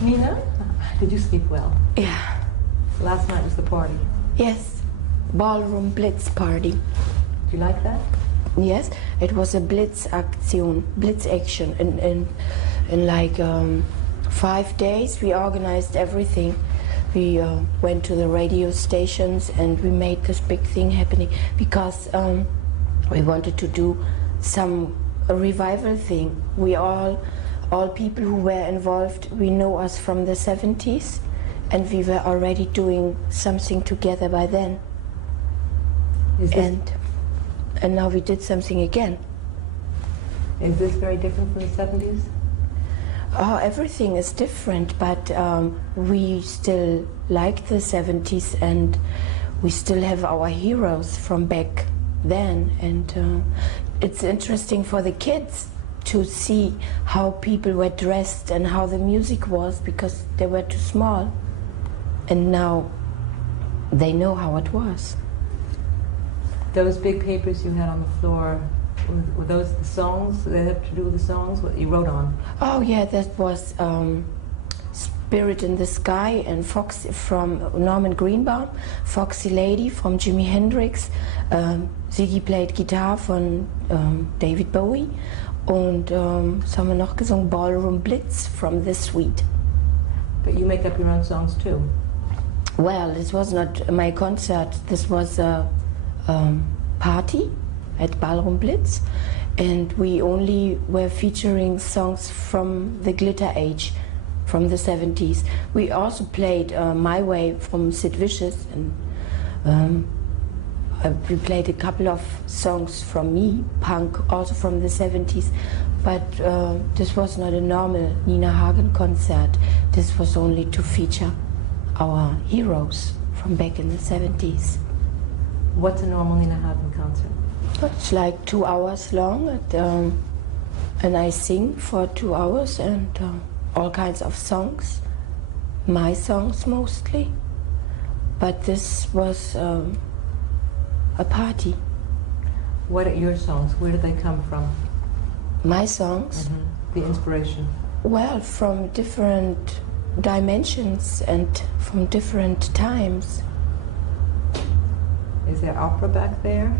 Nina, did you sleep well? Yeah. Last night was the party. Yes. Ballroom Blitz party. Do you like that? Yes, it was a Blitz action. In like 5 days we organized everything. We went to the radio stations and we made this big thing happening because we wanted to do a revival thing. We all people who were involved, we know us from the 70s, and we were already doing something together by then. And now we did something again. Is this very different from the 70s? Oh, everything is different, but we still like the 70s, and we still have our heroes from back then. And it's interesting for the kids to see how people were dressed and how the music was, because they were too small. And now they know how it was. Those big papers you had on the floor, were those the songs? Did they have to do with the songs? What you wrote on? Oh yeah, that was Spirit in the Sky and Foxy from Norman Greenbaum, Foxy Lady from Jimi Hendrix, Ziggy played guitar von David Bowie, und was haben wir noch gesungen? Ballroom Blitz from The Suite. But you make up your own songs too? Well, this was not my concert, this was a party at Ballroom Blitz, and we only were featuring songs from the Glitter Age, from the 70s. We also played My Way from Sid Vicious, and we played a couple of songs from me, punk, also from the 70s, but this was not a normal Nina Hagen concert. This was only to feature our heroes from back in the 70s. What's a normal Nina Hagen concert? It's like 2 hours long, and I sing for 2 hours, and all kinds of songs, my songs mostly. But this was a party. What are your songs? Where did they come from? My songs? The inspiration? Well, from different dimensions and from different times. Is there opera back there?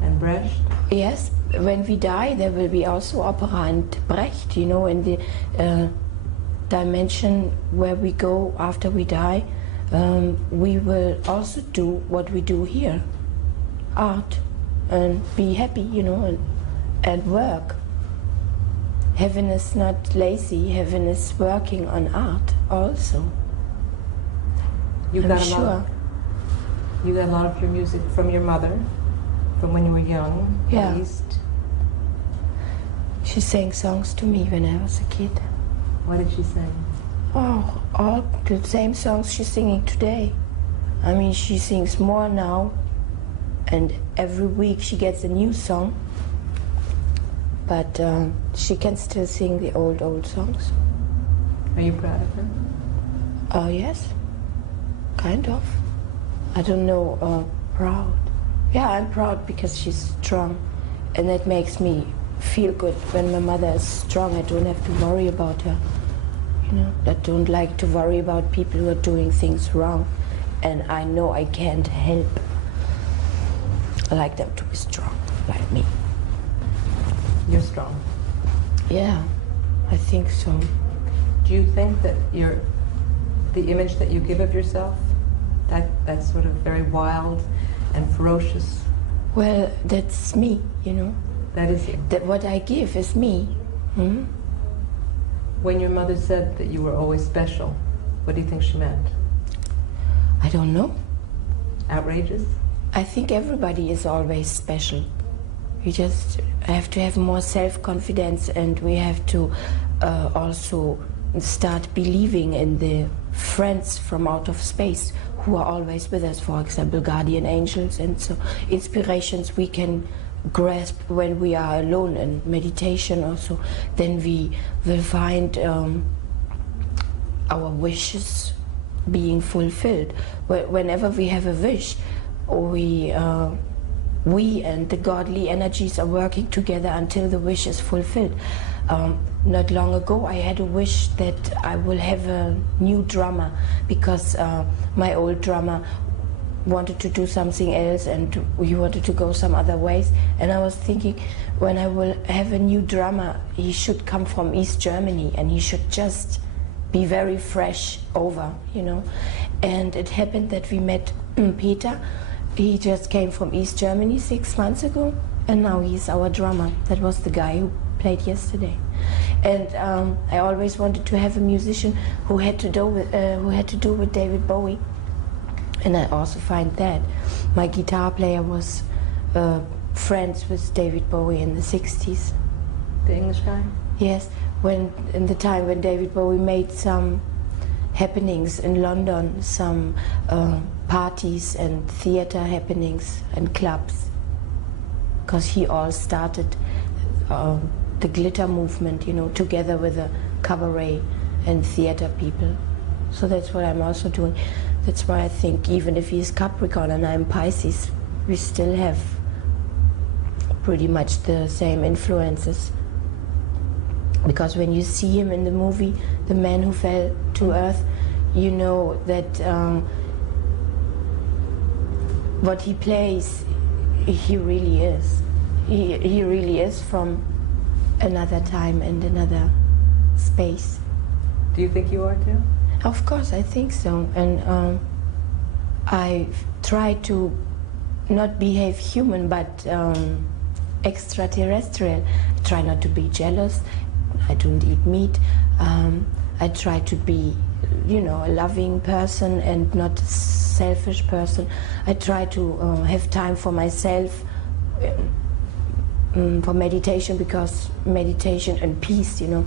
And Brecht? Yes, when we die there will be also opera and Brecht, you know, in the dimension where we go after we die. We will also do what we do here, art, and be happy, you know, and work. Heaven is not lazy, heaven is working on art also. You got a lot of your music from your mother, from when you were young, yeah. At least. She sang songs to me when I was a kid. What did she sing? Oh, all the same songs she's singing today. I mean, she sings more now, and every week she gets a new song, but she can still sing the old songs. Are you proud of her? Oh, yes, kind of. I don't know, proud. Yeah, I'm proud because she's strong, and that makes me feel good. When my mother is strong, I don't have to worry about her. You know, I don't like to worry about people who are doing things wrong, and I know I can't help. I like them to be strong, like me. You're strong? Yeah, I think so. Do you think that the image that you give of yourself, that's sort of very wild and ferocious? Well, that's me, you know. That is you? That what I give is me. Hmm? When your mother said that you were always special, what do you think she meant? I don't know. Outrageous? I think everybody is always special. We just have to have more self-confidence, and we have to also start believing in the friends from out of space who are always with us, for example, guardian angels, and so inspirations we can grasp when we are alone in meditation also. Then we will find our wishes being fulfilled. Whenever we have a wish, we we and the godly energies are working together until the wish is fulfilled. Not long ago I had a wish that I will have a new drummer, because my old drummer wanted to do something else and he wanted to go some other ways, and I was thinking, when I will have a new drummer, he should come from East Germany and he should just be very fresh over, you know. And it happened that we met Peter. He just came from East Germany 6 months ago, and now he's our drummer. That was the guy who played yesterday. And I always wanted to have a musician who had to do with David Bowie, and I also find that my guitar player was friends with David Bowie in the 60s. The English guy? Yes, in the time when David Bowie made some happenings in London, some parties and theater happenings and clubs, because he all started the glitter movement, you know, together with the cabaret and theater people. So that's what I'm also doing. That's why I think even if he's Capricorn and I'm Pisces, we still have pretty much the same influences. Because when you see him in the movie, The Man Who Fell to Earth, you know that what he plays, he really is. He really is from another time and another space. Do you think you are too? Of course, I think so. And I try to not behave human, but extraterrestrial. I try not to be jealous. I don't eat meat. I try to be, you know, a loving person and not a selfish person. I try to have time for myself, for meditation, because meditation and peace, you know,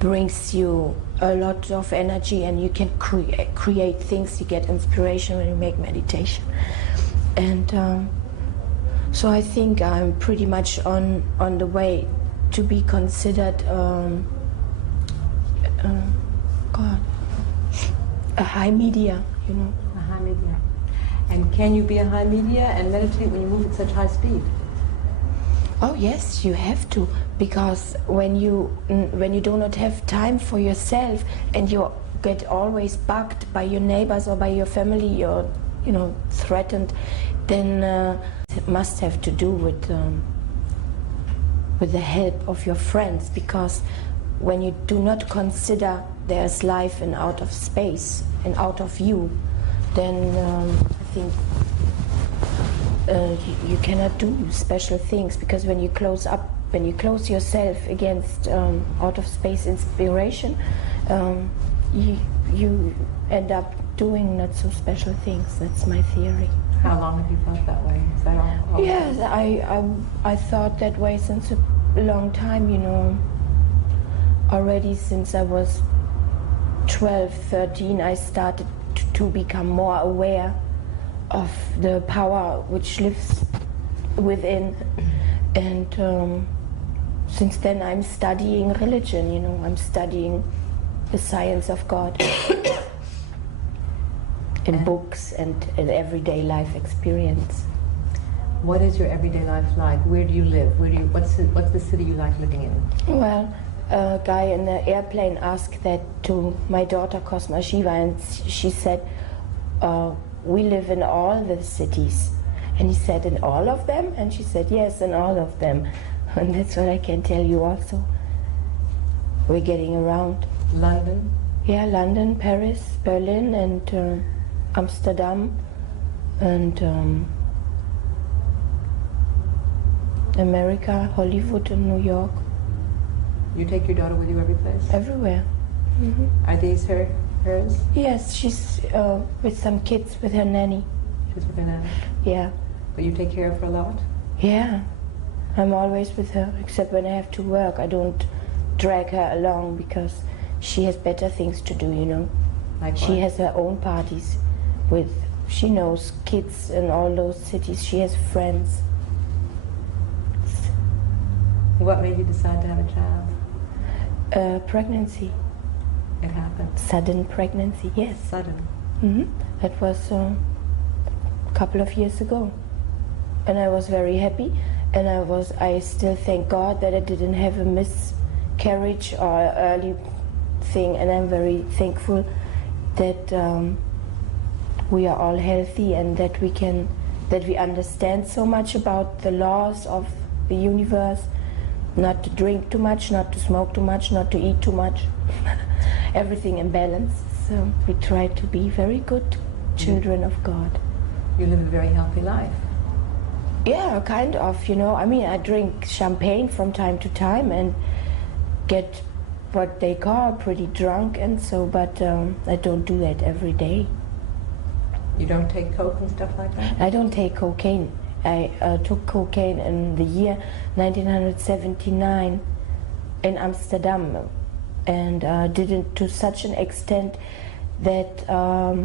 brings you a lot of energy, and you can create things. You get inspiration when you make meditation. And so I think I'm pretty much on the way to be considered a high media, you know. A high media. And can you be a high media and meditate when you move at such high speed? Oh yes, you have to, because when you do not have time for yourself and you get always bugged by your neighbors or by your family, or, you know, threatened, then it must have to do with the help of your friends, because when you do not consider there's life in out of space and out of you, then I think you cannot do special things, because when you close yourself against out of space inspiration, you end up doing not so special things. That's my theory. How long have you felt that way? Is that all? Yes, I thought that way since a long time, you know. Already since I was 12, 13, I started to become more aware of the power which lives within. And since then I'm studying religion, you know. I'm studying the science of God in books and in everyday life experience. What is your everyday life like? Where do you live? What's the city you like living in? Well, a guy in the airplane asked that to my daughter Cosma Shiva, and she said, we live in all the cities. And he said, in all of them? And she said, yes, in all of them. And that's what I can tell you also. We're getting around. London? Yeah, London, Paris, Berlin, and Amsterdam, and America, Hollywood, and New York. You take your daughter with you every place? Everywhere. Mm-hmm. Are these hers? Yes, she's with some kids with her nanny. She's with her nanny? Yeah. But you take care of her a lot? Yeah. I'm always with her, except when I have to work. I don't drag her along because she has better things to do, you know. Like she what? has her own parties with, she knows kids in all those cities. She has friends. What made you decide to have a child? Pregnancy. It happened. Sudden pregnancy, yes. Sudden? Mm-hmm. That was a couple of years ago. and I was very happy, and I still thank God that I didn't have a miscarriage or early thing, and I'm very thankful that we are all healthy and that we understand so much about the laws of the universe, not to drink too much, not to smoke too much, not to eat too much, everything in balance. So we try to be very good children of God. You live a very healthy life. Yeah, kind of, you know. I mean, I drink champagne from time to time and get what they call pretty drunk and so, but I don't do that every day. You don't take coke and stuff like that? I don't take cocaine. I took cocaine in the year 1979 in Amsterdam, and did it to such an extent that I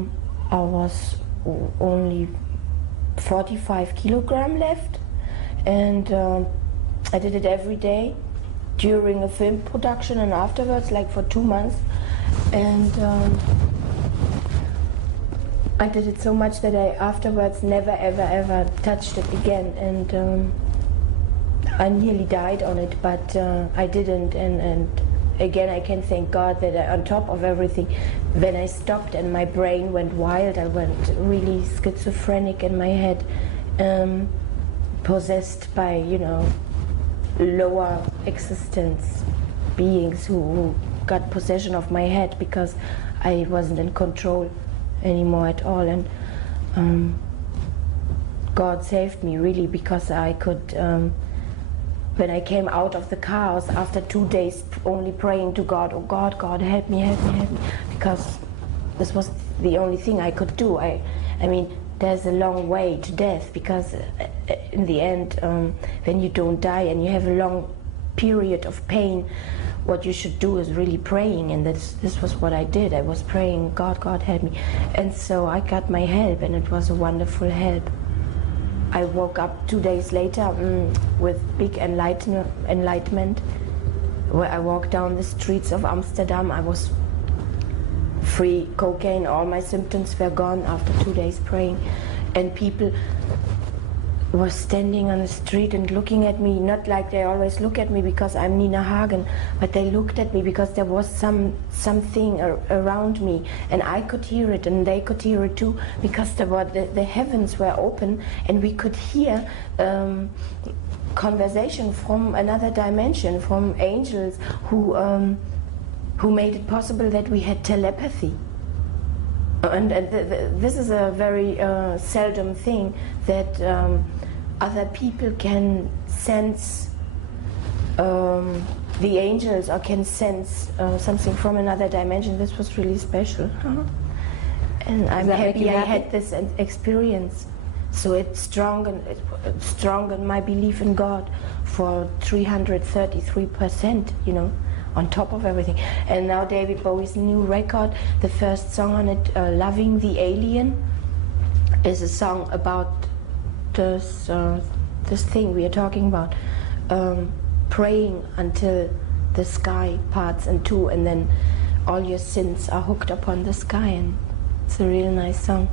was only 45 kilograms left, and I did it every day during a film production and afterwards, like for 2 months, and I did it so much that I afterwards never ever touched it again, and I nearly died on it, but I didn't, and again I can thank God that on top of everything, when I stopped and my brain went wild, I went really schizophrenic in my head, possessed by, you know, lower existence beings who got possession of my head because I wasn't in control anymore at all, and God saved me really, because I could, when I came out of the chaos after 2 days only praying to God, oh God, God, help me, help me, help me, because this was the only thing I could do. I mean, there's a long way to death, because in the end, when you don't die and you have a long period of pain, what you should do is really praying, and this was what I did. I was praying, God, God, help me. And so I got my help, and it was a wonderful help. I woke up 2 days later with big enlightenment. Where I walked down the streets of Amsterdam, I was free, cocaine, all my symptoms were gone after 2 days praying, and people were standing on the street and looking at me, not like they always look at me because I'm Nina Hagen, but they looked at me because there was something around me, and I could hear it and they could hear it too, because the heavens were open and we could hear conversation from another dimension, from angels who made it possible that we had telepathy. And this is a very seldom thing, that other people can sense the angels, or can sense something from another dimension. This was really special. And I'm happy I had this experience. So it strengthened my belief in God for 333%, you know, on top of everything. And now David Bowie's new record, the first song on it, Loving the Alien, is a song about this thing we are talking about, praying until the sky parts in two, and then all your sins are hooked upon the sky. And it's a real nice song,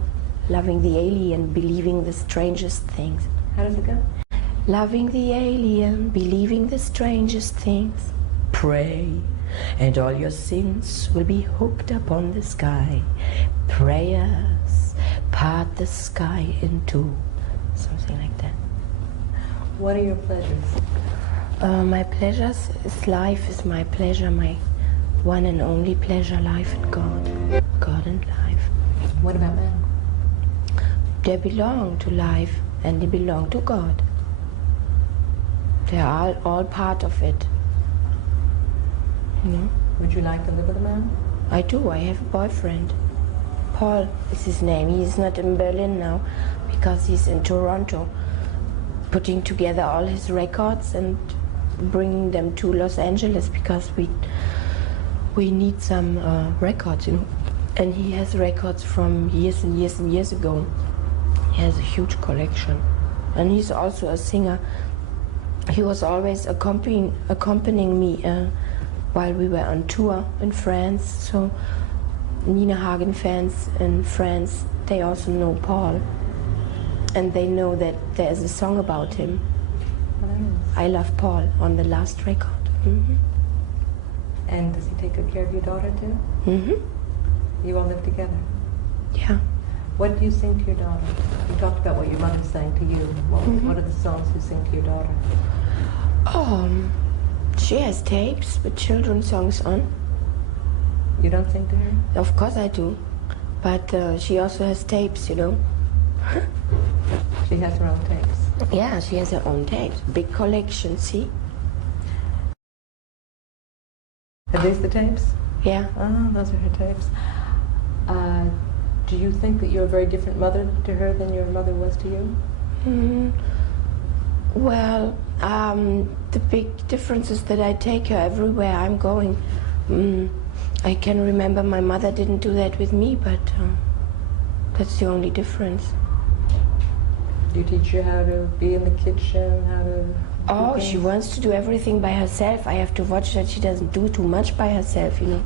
Loving the Alien, believing the strangest things. How does it go? Loving the alien, believing the strangest things. Pray, and all your sins will be hooked upon the sky. Prayers part the sky in two. Something like that. What are your pleasures? My pleasures is life is my pleasure, my one and only pleasure, life and God. God and life. What about men? They belong to life and they belong to God. They are all part of it. You know? Would you like to live with a man? I do. I have a boyfriend. Paul is his name. He's not in Berlin now because he's in Toronto, putting together all his records and bringing them to Los Angeles because we need some records, you know. And he has records from years and years and years ago. He has a huge collection, and he's also a singer. He was always accompanying me while we were on tour in France. So Nina Hagen fans in France, they also know Paul. And they know that there is a song about him. Nice. I Love Paul on the last record. And does he take good care of your daughter too? You all live together? Yeah. What do you sing to your daughter? You talked about what your mother sang to you. What are the songs you sing to your daughter? She has tapes with children's songs on. You don't sing to her? Of course I do. But she also has tapes, you know. She has her own tapes? Yeah, she has her own tapes. Big collection, see? Are these the tapes? Yeah. Oh, those are her tapes. Do you think that you're a very different mother to her than your mother was to you? Well, the big difference is that I take her everywhere I'm going. I can remember my mother didn't do that with me, but that's the only difference. Do you teach her how to be in the kitchen, how to... Oh, she wants to do everything by herself. I have to watch that she doesn't do too much by herself, you know.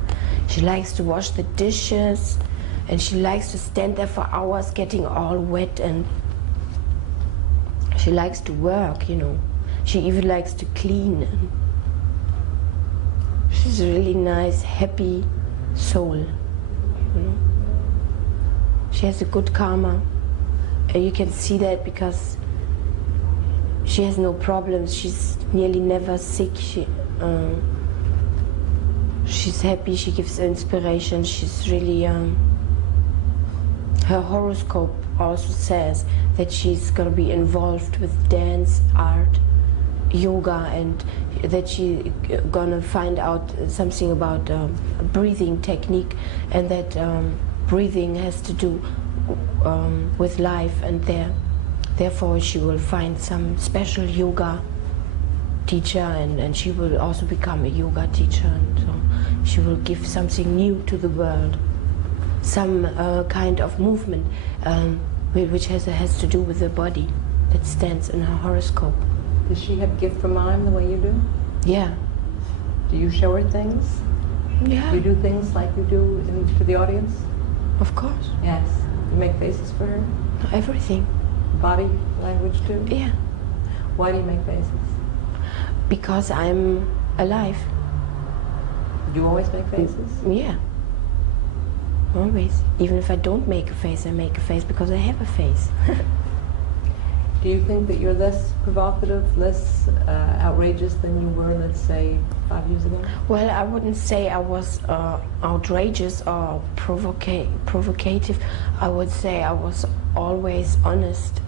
She likes to wash the dishes, and she likes to stand there for hours getting all wet, and she likes to work, you know. She even likes to clean. She's a really nice, happy soul, you know. She has a good karma. And you can see that because she has no problems. She's nearly never sick. She's happy. She gives inspiration. She's really... her horoscope also says that she's going to be involved with dance, art, yoga, and that she's going to find out something about breathing technique, and that breathing has to do with life, and therefore she will find some special yoga teacher, and she will also become a yoga teacher, and so she will give something new to the world, some kind of movement which has to do with the body that stands in her horoscope. Does she have gift for mime the way you do? Yeah. Do you show her things? Yeah. Do you do things like you do to the audience? Of course. Yes. You make faces for her? Everything. Body language too? Yeah. Why do you make faces? Because I'm alive. You always make faces? Yeah. Always. Even if I don't make a face, I make a face because I have a face. Do you think that you're less provocative, less outrageous than you were, let's say, 5 years ago? Well, I wouldn't say I was outrageous or provocative. I would say I was always honest.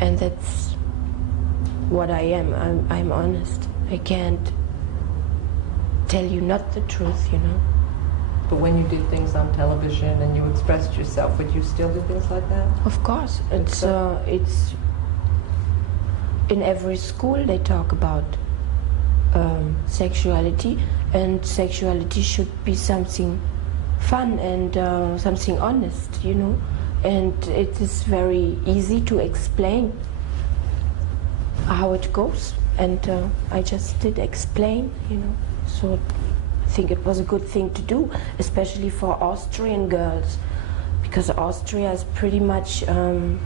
And that's what I am. I'm honest. I can't tell you not the truth, you know. But when you did things on television and you expressed yourself, would you still do things like that? Of course. It's in every school they talk about sexuality, and sexuality should be something fun and something honest, you know. And it is very easy to explain how it goes, and I just did explain, you know. So I think it was a good thing to do, especially for Austrian girls, because Austria is pretty much a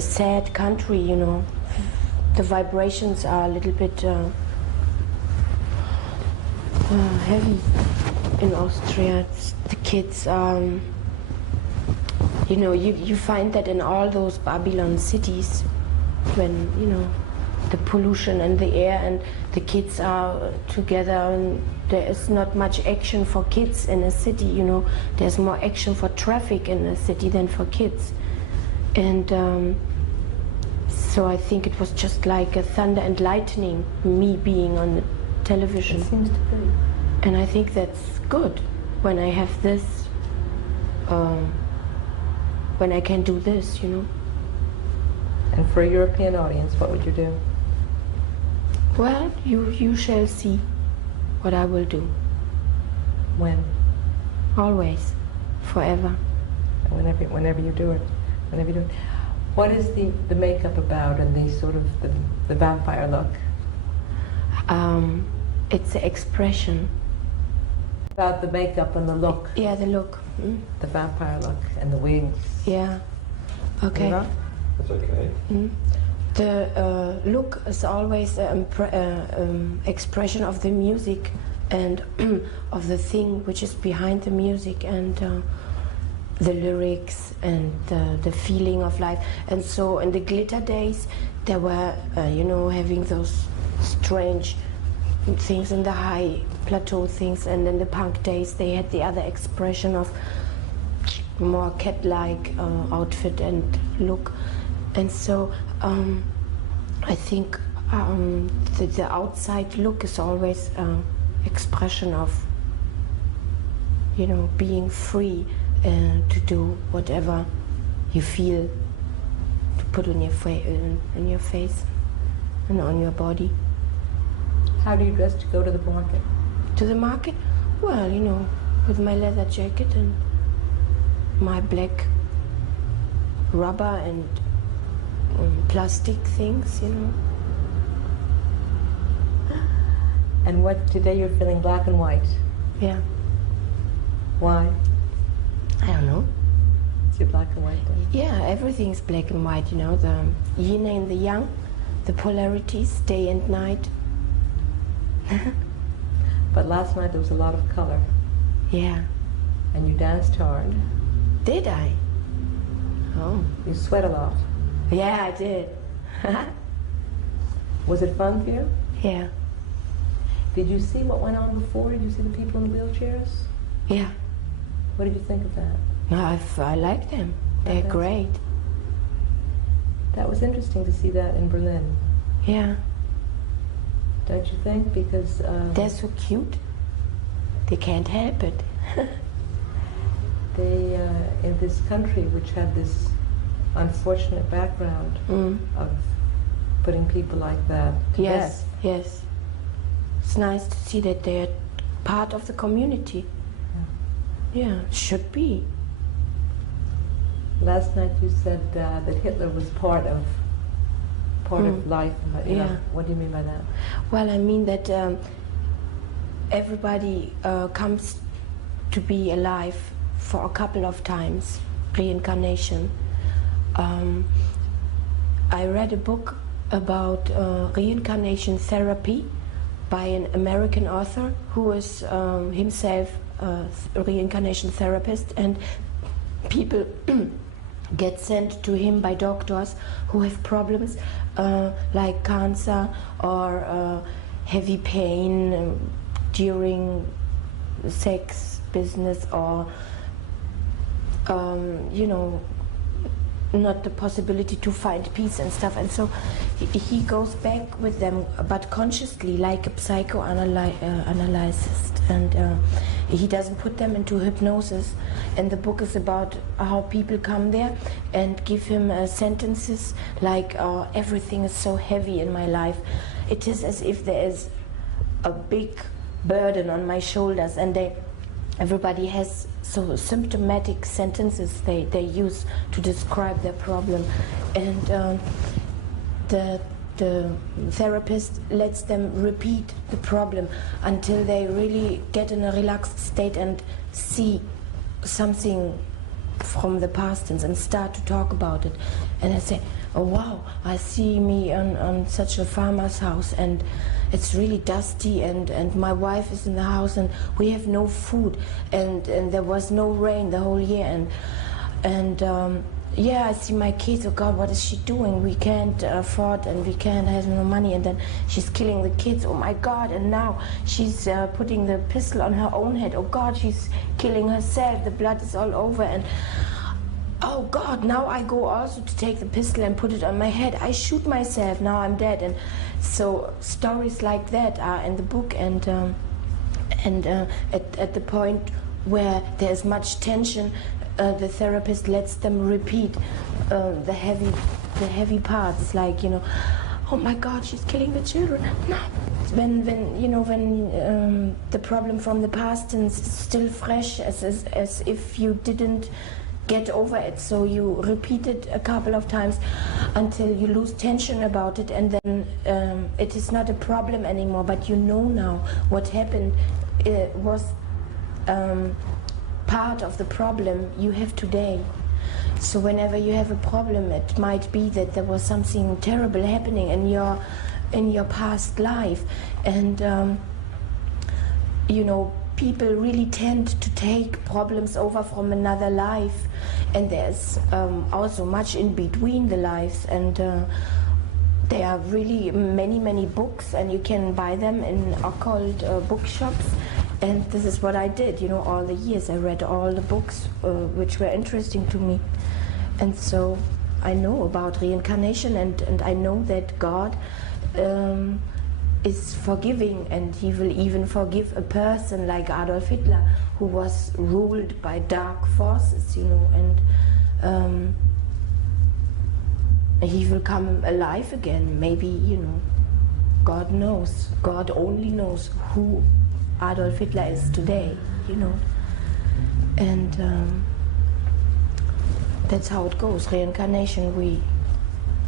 sad country, you know. The vibrations are a little bit heavy in Austria. The kids, you know, you find that in all those Babylon cities, when, you know, the pollution and the air and the kids are together, and there is not much action for kids in a city, you know. There's more action for traffic in a city than for kids. And so I think it was just like a thunder and lightning, me being on the television. It seems to be. And I think that's good when I have this, when I can do this, you know. And for a European audience, what would you do? Well, you shall see what I will do. When? Always. Forever. Whenever you do it. Whenever you do it. What is the makeup about and the sort of the vampire look? It's the expression. About the makeup and the look. Yeah, the look. The vampire look and the wigs. Yeah. Okay. Eva? That's okay. The look is always an expression of the music and of the thing which is behind the music, and the lyrics and the feeling of life. And so in the glitter days, there were, having those strange things in the high plateau things, and in the punk days they had the other expression of more cat-like outfit and look. And so I think the outside look is always expression of, being free to do whatever you feel to put on your in your face and on your body. How do you dress to go to the market? To the market? Well, with my leather jacket and my black rubber and plastic things, And what, today you're feeling black and white. Yeah. Why? I don't know. It's your black and white day. Yeah, everything's black and white, the yin and the yang, the polarities, day and night. But last night there was a lot of color. Yeah. And you danced hard. Did I? Oh. You sweat a lot. Yeah, I did. Was it fun for you? Yeah. Did you see what went on before? Did you see the people in the wheelchairs? Yeah. What did you think of that? No, I like them. They're great. That was interesting to see that in Berlin. Yeah. Don't you think? Because they're so cute. They can't help it. They, in this country, which had this unfortunate background of putting people like that to Yes, death. yes. It's nice to see that they're part of the community. Yeah, should be. Last night you said that Hitler was part of life. Yeah. What do you mean by that? Well, I mean that everybody comes to be alive for a couple of times, reincarnation. I read a book about reincarnation therapy by an American author who is himself a reincarnation therapist, and people get sent to him by doctors who have problems like cancer or heavy pain during sex business, or not the possibility to find peace and stuff. And so he goes back with them, but consciously, like a psychoanalyst, and he doesn't put them into hypnosis. And the book is about how people come there and give him sentences like, everything is so heavy in my life. It is as if there is a big burden on my shoulders, and everybody has so symptomatic sentences they use to describe their problem. And the therapist lets them repeat the problem until they really get in a relaxed state and see something from the past and start to talk about it. And I say, oh wow, I see me on such a farmer's house, and it's really dusty, and my wife is in the house, and we have no food, and there was no rain the whole year, and yeah, I see my kids, oh God, what is she doing? We can't afford, and we can't have no money, and then she's killing the kids, oh my God, and now she's putting the pistol on her own head, oh God, she's killing herself, the blood is all over, and oh God, now I go also to take the pistol and put it on my head, I shoot myself, now I'm dead. And so stories like that are in the book, and at the point where there's much tension, the therapist lets them repeat the heavy parts, like, oh my God, she's killing the children. No, when the problem from the past is still fresh, as if you didn't get over it, so you repeat it a couple of times until you lose tension about it, and then it is not a problem anymore, but now what happened was part of the problem you have today. So whenever you have a problem, it might be that there was something terrible happening in your past life, and you know, people really tend to take problems over from another life, and there's also much in between the lives, and there are really many books, and you can buy them in occult bookshops. And this is what I did, you know, all the years. I read all the books which were interesting to me. And so I know about reincarnation, and I know that God is forgiving, and He will even forgive a person like Adolf Hitler, who was ruled by dark forces, you know, and he will come alive again. Maybe, you know, God knows. God only knows who Adolf Hitler is today, you know. And that's how it goes. Reincarnation, we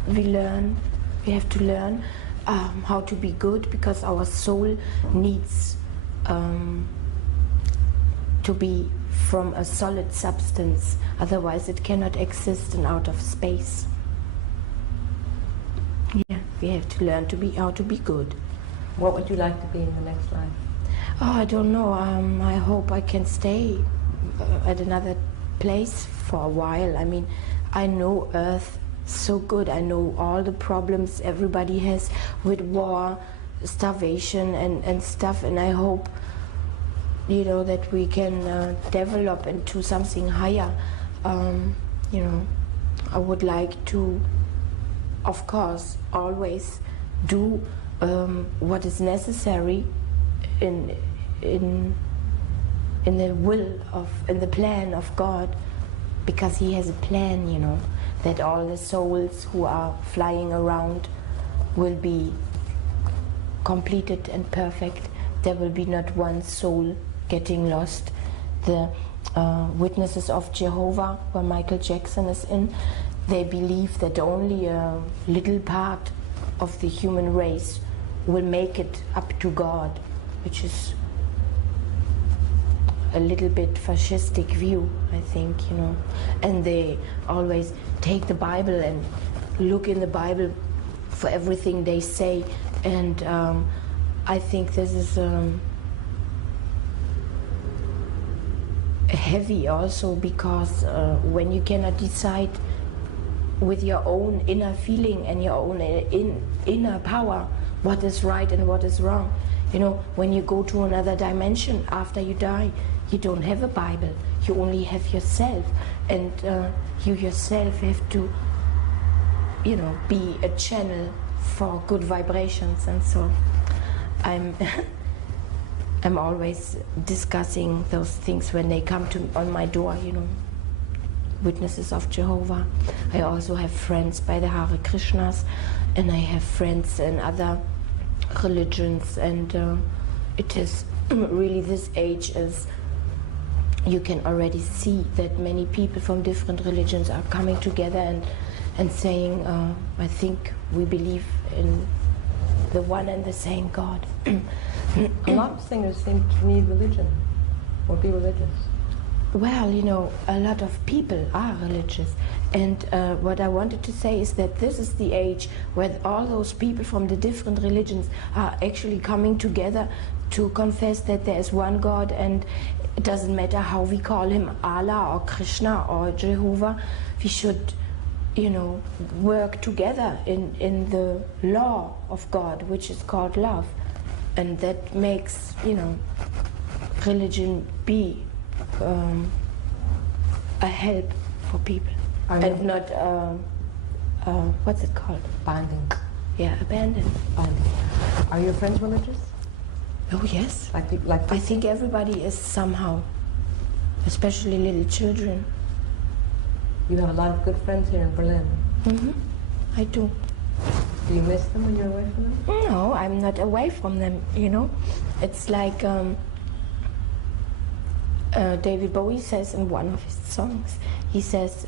learn, we have to learn how to be good, because our soul needs to be from a solid substance, otherwise it cannot exist in outer space. Yeah, we have to learn to be how to be good. What would you like to be in the next life? Oh, I don't know. I hope I can stay at another place for a while. I mean, I know Earth so good. I know all the problems everybody has with war, starvation, and stuff. And I hope, you know, that we can develop into something higher. You know, I would like to, of course, always do what is necessary in the will of, in the plan of God, because He has a plan, you know, that all the souls who are flying around will be completed and perfect. There will be not one soul getting lost. The Witnesses of Jehovah, where Michael Jackson is in, they believe that only a little part of the human race will make it up to God, which is a little bit fascistic view, I think, you know. And they always take the Bible and look in the Bible for everything they say, and I think this is heavy also, because when you cannot decide with your own inner feeling and your own inner power what is right and what is wrong. You know, when you go to another dimension after you die, you don't have a Bible, you only have yourself, and you yourself have to, you know, be a channel for good vibrations. And so I'm I'm always discussing those things when they come to on my door, you know. Witnesses of Jehovah. I also have friends by the Hare Krishnas, and I have friends in other religions, and it is really, this age is, you can already see that many people from different religions are coming together and saying, I think we believe in the one and the same God. A lot of singers seem to need religion or be religious. Well, you know, a lot of people are religious, and what I wanted to say is that this is the age where all those people from the different religions are actually coming together to confess that there is one God, and it doesn't matter how we call Him, Allah or Krishna or Jehovah. We should, you know, work together in the law of God, which is called love, and that makes, you know, religion be a help for people, and not what's it called? Binding. Yeah, abandoned. Binding. Are your friends religious? Oh yes. Like I think everybody is somehow, especially little children. You have a lot of good friends here in Berlin. Mm-hmm. I do. Do you miss them when you're away from them? No, I'm not away from them, you know. It's like David Bowie says in one of his songs, he says,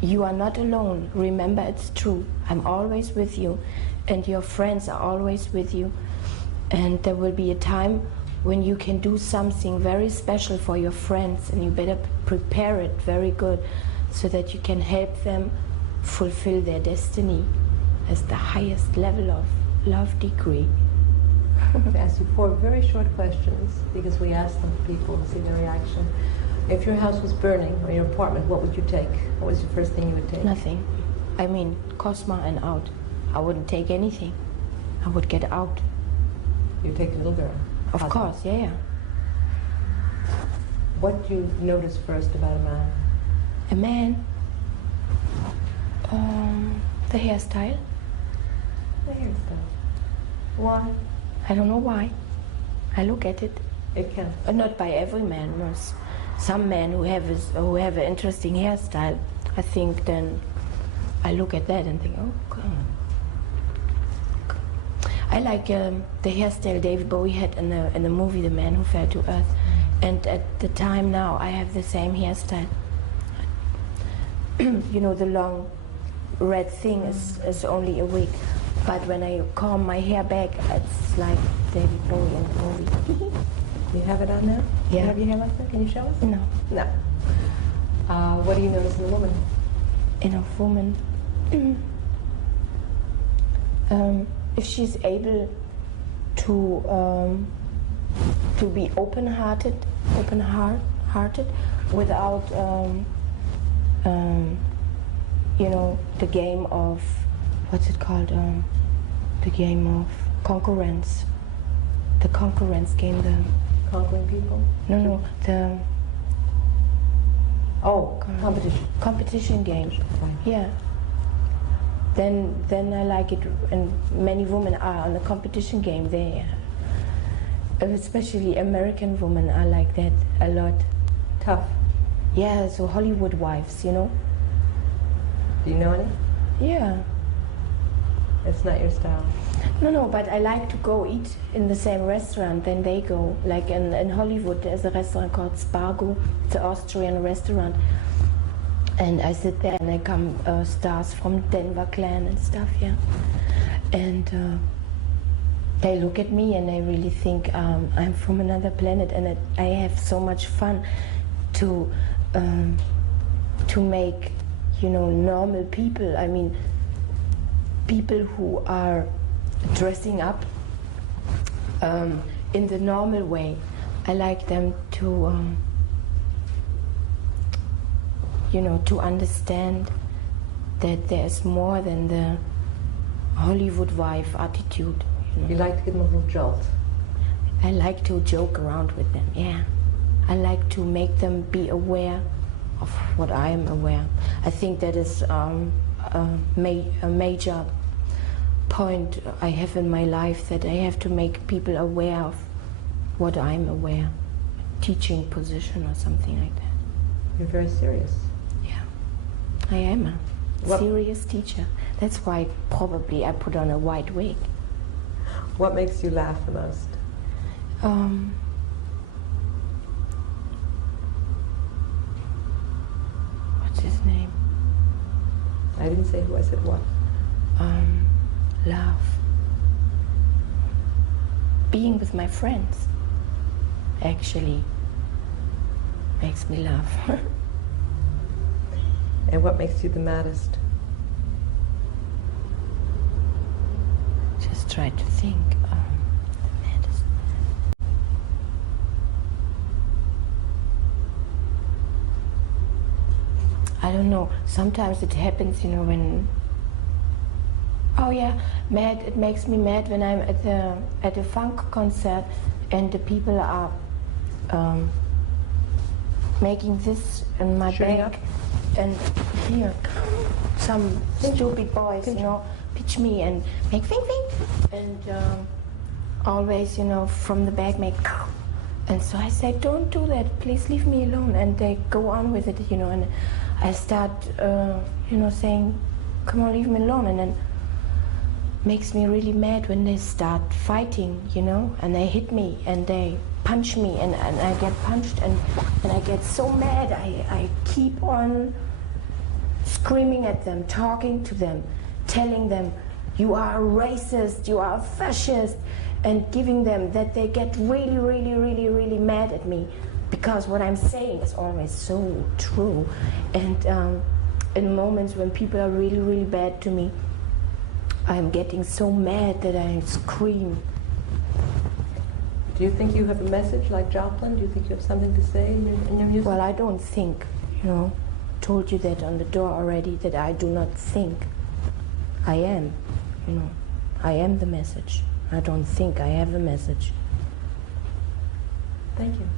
you are not alone, remember it's true, I'm always with you, and your friends are always with you, and there will be a time when you can do something very special for your friends, and you better prepare it very good, so that you can help them fulfill their destiny as the highest level of love degree. To ask you 4 very short questions, because we asked them people to see their reaction. If your house was burning, or your apartment, what would you take? What was the first thing you would take? Nothing. I mean, Cosma and out. I wouldn't take anything. I would get out. You take a little girl? Of course, yeah. What do you notice first about a man? A man? The hairstyle. The hairstyle. Why? I don't know why. I look at it. It can. Not by every man. Some men who have an interesting hairstyle, I think then I look at that and think, oh, God. I like the hairstyle David Bowie had in the movie The Man Who Fell to Earth. And at the time now, I have the same hairstyle. You know, the long red thing is only a wig. But when I comb my hair back, it's like David Bowie in the movie. You have it on now? Yeah. You have your hair like that? Can you show us? No. No. What do you notice in a woman? In a woman, if she's able to be open-hearted, without you know, the game of, what's it called? The game of concurrence. The concurrence game, the Conquering people? no, the competition. Competition game. Right. Yeah. Then I like it, and many women are on the competition game. They, especially American women, are like that a lot. Tough. Yeah, so Hollywood wives, you know. Do you know any? Yeah. It's not your style. No, but I like to go eat in the same restaurant than they go. Like in Hollywood, there's a restaurant called Spargo. It's an Austrian restaurant. And I sit there and I come stars from Denver Clan and stuff, yeah. And they look at me and they really think I'm from another planet, and I have so much fun to make, you know, normal people, I mean, people who are dressing up in the normal way. I like them to, you know, to understand that there's more than the Hollywood wife attitude. You know? You like to give them a little jolt. I like to joke around with them, yeah. I like to make them be aware of what I am aware. I think that is a major point I have in my life, that I have to make people aware of what I'm aware. Teaching position or something like that. You're very serious. Yeah, I am a serious teacher. That's why probably I put on a white wig. What makes you laugh the most? What's his name? I didn't say who, I said what. Laugh. Being with my friends actually makes me laugh. And what makes you the maddest? Just try to think. The maddest. I don't know. Sometimes it happens, you know, when. Oh yeah, mad. It makes me mad when I'm at a funk concert and the people are making this in my Shooting back, up? and here some stupid boys, you know, pitch me and make wink wink, and always, you know, from the back make. And so I say, don't do that, please leave me alone. And they go on with it, you know, and I start, you know, saying, come on, leave me alone. And then makes me really mad when they start fighting, you know, and they hit me and they punch me, and I get punched, and I get so mad. I keep on screaming at them, talking to them, telling them, you are a racist, you are a fascist, and giving them that they get really, really, really, really mad at me because what I'm saying is always so true. And in moments when people are really, really bad to me, I'm getting so mad that I scream. Do you think you have a message like Joplin? Do you think you have something to say in your music? Well, I don't think, you know. Told you that on the door already, that I do not think. I am, you know. I am the message. I don't think I have a message. Thank you.